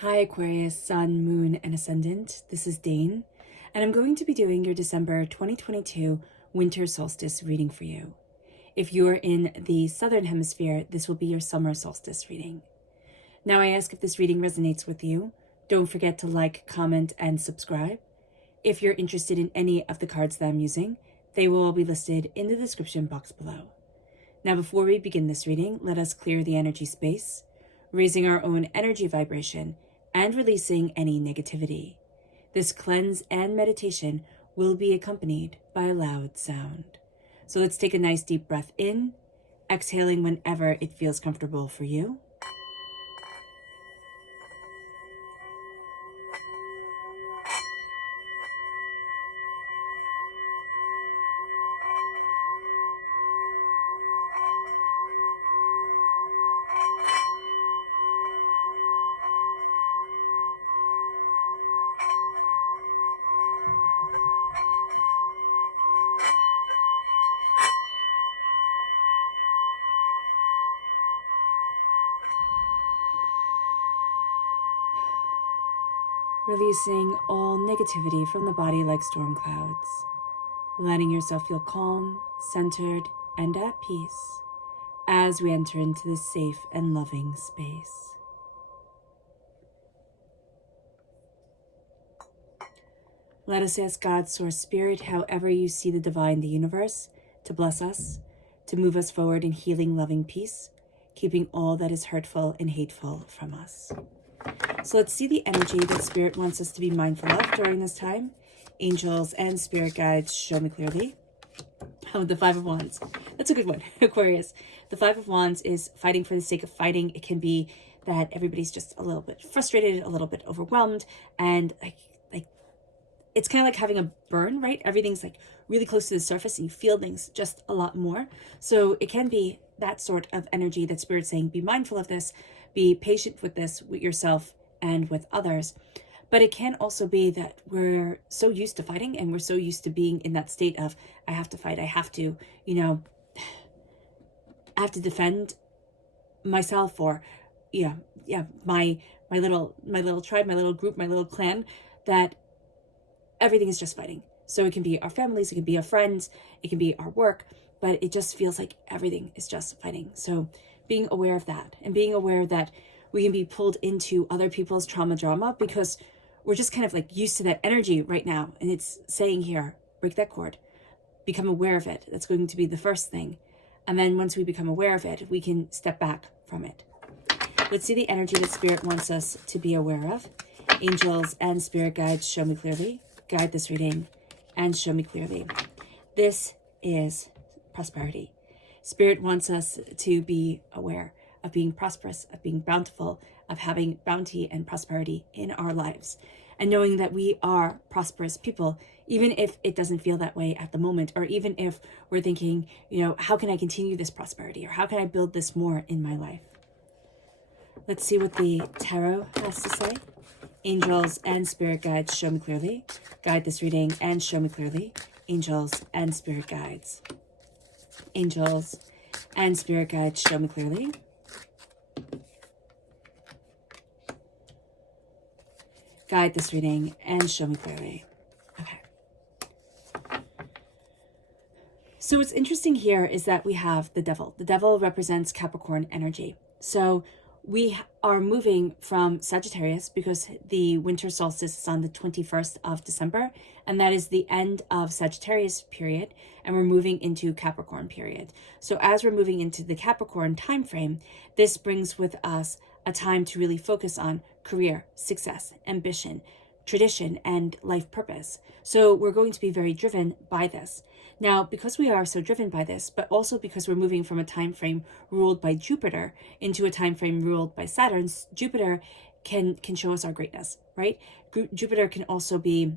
Hi Aquarius, Sun, Moon, and Ascendant. This is Dane, and I'm going to be doing your December 2022 Winter Solstice reading for you. If you're in the Southern Hemisphere, this will be your Summer Solstice reading. Now I ask if this reading resonates with you. Don't forget to like, comment, and subscribe. If you're interested in any of the cards that I'm using, they will all be listed in the description box below. Now before we begin this reading, let us clear the energy space, raising our own energy vibration and releasing any negativity. This cleanse and meditation will be accompanied by a loud sound. So let's take a nice deep breath in, exhaling whenever it feels comfortable for you. Releasing all negativity from the body like storm clouds, letting yourself feel calm, centered, and at peace as we enter into this safe and loving space. Let us ask God, Source Spirit, however you see the divine, the universe, to bless us, to move us forward in healing, loving peace, keeping all that is hurtful and hateful from us. So let's see the energy that Spirit wants us to be mindful of during this time. Angels and Spirit guides, show me clearly. Oh, the Five of Wands. That's a good one, Aquarius. The Five of Wands is fighting for the sake of fighting. It can be that everybody's just a little bit frustrated, a little bit overwhelmed, and like it's kind of like having a burn, right? Everything's like really close to the surface and you feel things just a lot more. So it can be that sort of energy that Spirit's saying, be mindful of this, be patient with this, with yourself and with others. But it can also be that we're so used to fighting and we're so used to being in that state of, I have to fight, I have to, I have to defend myself or, my little tribe, my little group, my little clan, that everything is just fighting. So it can be our families, it can be our friends, it can be our work, but it just feels like everything is just fighting. So being aware of that and being aware that we can be pulled into other people's trauma drama because we're just kind of like used to that energy right now. And it's saying here, break that cord, become aware of it. That's going to be the first thing. And then once we become aware of it, we can step back from it. Let's see the energy that Spirit wants us to be aware of. Angels and Spirit guides, show me clearly. Guide this reading and show me clearly. This is prosperity. Spirit wants us to be aware of being prosperous, of being bountiful, of having bounty and prosperity in our lives, and knowing that we are prosperous people, even if it doesn't feel that way at the moment, or even if we're thinking, how can I continue this prosperity, or how can I build this more in my life? Let's see what the tarot has to say. Angels and Spirit guides, show me clearly. Guide this reading and show me clearly. Angels and Spirit guides. Angels and Spirit guides, show me clearly. Guide this reading and show me clearly. Okay. So what's interesting here is that we have the devil. The devil represents Capricorn energy. So we are moving from Sagittarius because the winter solstice is on the 21st of December, and that is the end of Sagittarius period, and we're moving into Capricorn period. So as we're moving into the Capricorn time frame, this brings with us a time to really focus on career, success, ambition, tradition, and life purpose. So we're going to be very driven by this. Now, because we are so driven by this, but also because we're moving from a time frame ruled by Jupiter into a time frame ruled by Saturn, Jupiter can show us our greatness, right? Jupiter can also be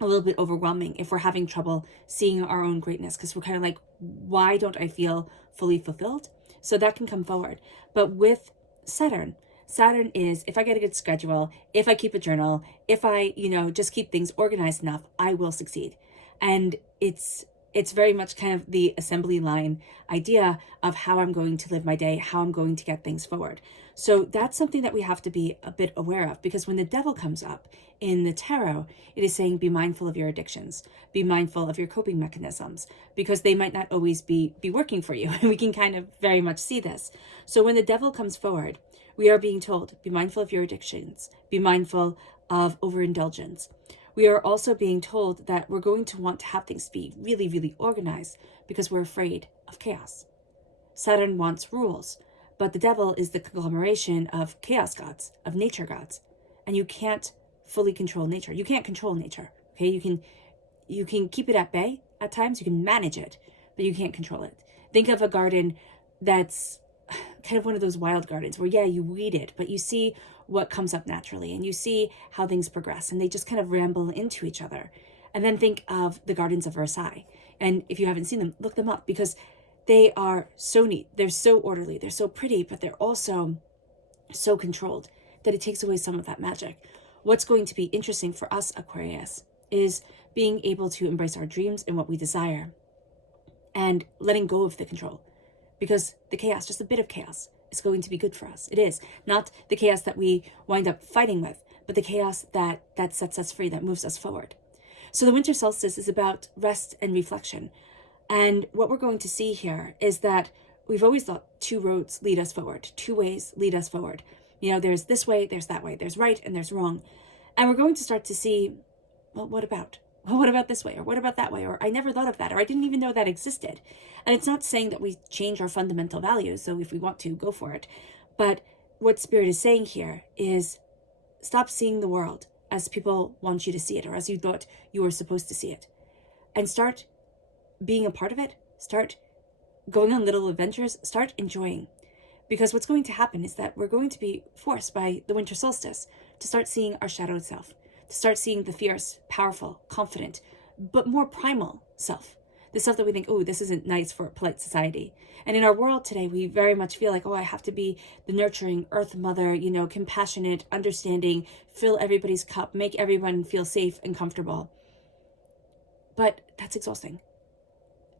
a little bit overwhelming if we're having trouble seeing our own greatness, because we're kind of like, why don't I feel fully fulfilled? So that can come forward. But with Saturn is, if I get a good schedule, if I keep a journal, if I, just keep things organized enough, I will succeed. And it's it's very much kind of the assembly line idea of how I'm going to live my day, how I'm going to get things forward. So that's something that we have to be a bit aware of, because when the devil comes up in the tarot, it is saying be mindful of your addictions, be mindful of your coping mechanisms, because they might not always be working for you. And we can kind of very much see this. So when the devil comes forward, we are being told, be mindful of your addictions, be mindful of overindulgence. We are also being told that we're going to want to have things be really, really organized because we're afraid of chaos. Saturn wants rules, but the devil is the conglomeration of chaos gods, of nature gods. And you can't fully control nature. You can't control nature, okay? You can keep it at bay at times, you can manage it, but you can't control it. Think of a garden that's kind of one of those wild gardens where, yeah, you weed it, but you see what comes up naturally and you see how things progress and they just kind of ramble into each other. And then think of the gardens of Versailles. And if you haven't seen them, look them up, because they are so neat. They're so orderly. They're so pretty, but they're also so controlled that it takes away some of that magic. What's going to be interesting for us, Aquarius, is being able to embrace our dreams and what we desire and letting go of the control. Because the chaos, just a bit of chaos, is going to be good for us. It is. Not the chaos that we wind up fighting with, but the chaos that sets us free, that moves us forward. So the winter solstice is about rest and reflection. And what we're going to see here is that we've always thought two roads lead us forward, two ways lead us forward. You know, there's this way, there's that way, there's right and there's wrong. And we're going to start to see, well, what about? Well, what about this way? Or what about that way? Or I never thought of that, or I didn't even know that existed. And it's not saying that we change our fundamental values, so if we want to, go for it. But what Spirit is saying here is stop seeing the world as people want you to see it, or as you thought you were supposed to see it. And start being a part of it. Start going on little adventures. Start enjoying. Because what's going to happen is that we're going to be forced by the winter solstice to start seeing our shadowed self, to start seeing the fierce, powerful, confident, but more primal self. The stuff that we think, oh, this isn't nice for polite society. And in our world today, we very much feel like, oh, I have to be the nurturing earth mother, you know, compassionate, understanding, fill everybody's cup, make everyone feel safe and comfortable. But that's exhausting.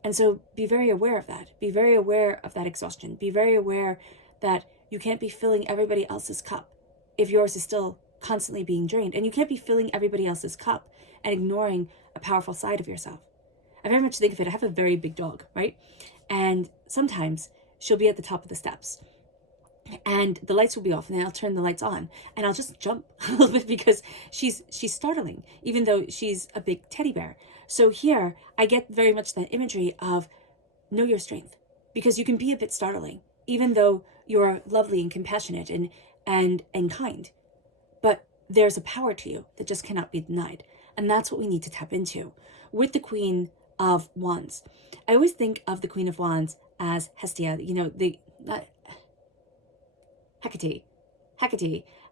And so be very aware of that. Be very aware of that exhaustion. Be very aware that you can't be filling everybody else's cup if yours is still constantly being drained. And you can't be filling everybody else's cup and ignoring a powerful side of yourself. I very much think of it, I have a very big dog, right? And sometimes she'll be at the top of the steps and the lights will be off, and then I'll turn the lights on and I'll just jump a little bit because she's startling, even though she's a big teddy bear. So here I get very much that imagery of know your strength, because you can be a bit startling, even though you're lovely and compassionate and kind. But there's a power to you that just cannot be denied. And that's what we need to tap into. With the Queen of Wands, I always think of the Queen of Wands as Hestia, you know, Hecate.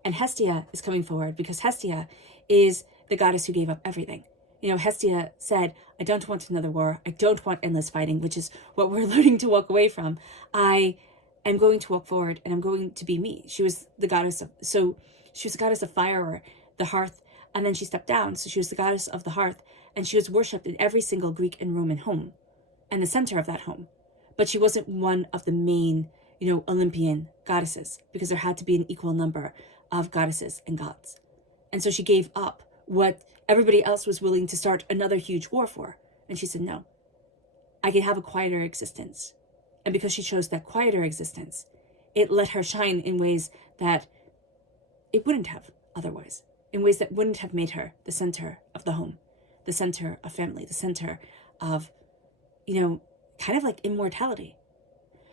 And Hestia is coming forward because Hestia is the goddess who gave up everything. You know, Hestia said, I don't want another war. I don't want endless fighting, which is what we're learning to walk away from. I am going to walk forward and I'm going to be me. She was the goddess of fire, or the hearth. And then she stepped down. So she was the goddess of the hearth, and she was worshipped in every single Greek and Roman home and the center of that home. But she wasn't one of the main, you know, Olympian goddesses, because there had to be an equal number of goddesses and gods. And so she gave up what everybody else was willing to start another huge war for. And she said, no, I can have a quieter existence. And because she chose that quieter existence, it let her shine in ways that it wouldn't have otherwise, in ways that wouldn't have made her the center of the home, the center of family, the center of, you know, kind of like immortality.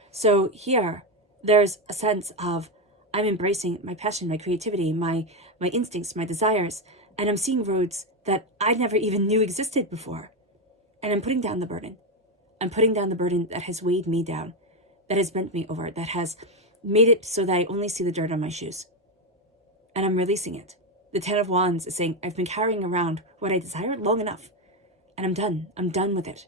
So here, there's a sense of, I'm embracing my passion, my creativity, my instincts, my desires, and I'm seeing roads that I never even knew existed before. And I'm putting down the burden. I'm putting down the burden that has weighed me down, that has bent me over, that has made it so that I only see the dirt on my shoes. And I'm releasing it. The Ten of Wands is saying, I've been carrying around what I desire long enough, and I'm done. I'm done with it.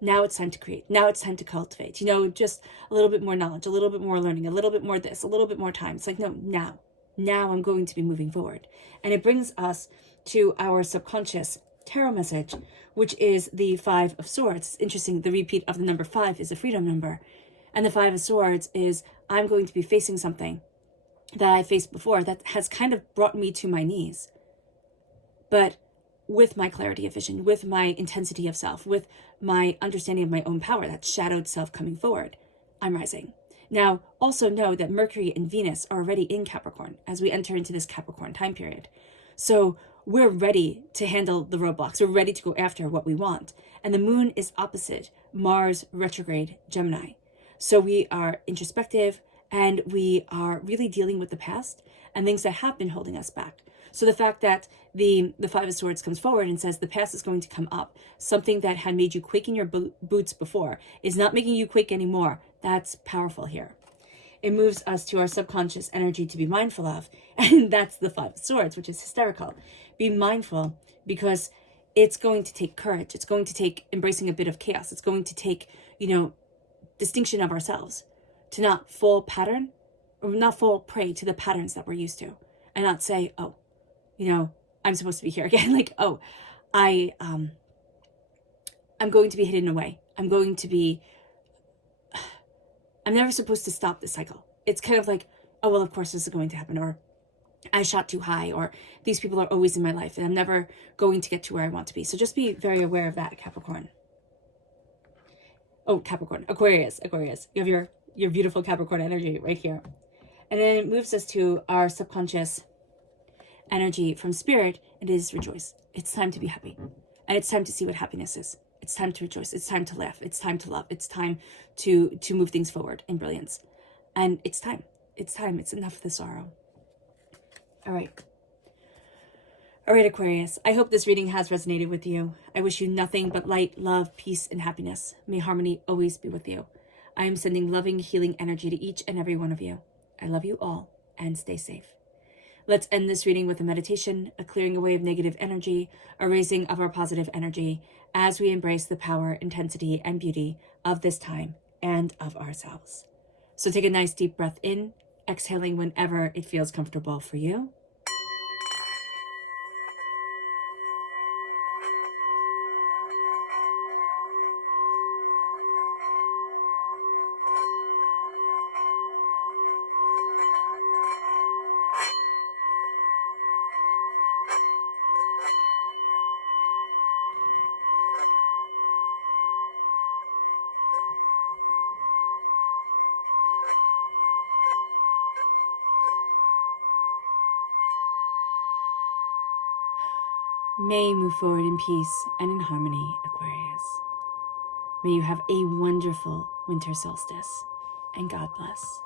Now it's time to create. Now it's time to cultivate. You know, just a little bit more knowledge, a little bit more learning, a little bit more this, a little bit more time. It's like, no, now I'm going to be moving forward. And it brings us to our subconscious tarot message, which is the Five of Swords. It's interesting, the repeat of the number 5 is a freedom number. And the Five of Swords is, I'm going to be facing something that I faced before that has kind of brought me to my knees. But with my clarity of vision, with my intensity of self, with my understanding of my own power, that shadowed self coming forward, I'm rising. Now, also know that Mercury and Venus are already in Capricorn as we enter into this Capricorn time period. So we're ready to handle the roadblocks. We're ready to go after what we want. And the moon is opposite Mars retrograde Gemini. So we are introspective and we are really dealing with the past and things that have been holding us back. So the fact that the Five of Swords comes forward and says the past is going to come up, something that had made you quake in your boots before is not making you quake anymore. That's powerful here. It moves us to our subconscious energy to be mindful of, and that's the Five of Swords, which is hysterical. Be mindful because it's going to take courage. It's going to take embracing a bit of chaos. It's going to take, distinction of ourselves to not fall pattern or not fall prey to the patterns that we're used to, and not say, oh, I'm supposed to be here again. Like, oh, I'm going to be hidden away. I'm never supposed to stop this cycle. It's kind of like, oh, well, of course this is going to happen, or I shot too high, or these people are always in my life and I'm never going to get to where I want to be. So just be very aware of that, Capricorn. Oh, Capricorn, Aquarius. You have your beautiful Capricorn energy right here. And then it moves us to our subconscious energy from Spirit. It is rejoice. It's time to be happy. And it's time to see what happiness is. It's time to rejoice. It's time to laugh. It's time to love. It's time to move things forward in brilliance. And it's time. It's time. It's enough of the sorrow. All right, Aquarius. I hope this reading has resonated with you. I wish you nothing but light, love, peace, and happiness. May harmony always be with you. I am sending loving, healing energy to each and every one of you. I love you all, and stay safe. Let's end this reading with a meditation, a clearing away of negative energy, a raising of our positive energy as we embrace the power, intensity, and beauty of this time and of ourselves. So take a nice deep breath in, exhaling whenever it feels comfortable for you. May you move forward in peace and in harmony, Aquarius. May you have a wonderful winter solstice, and God bless.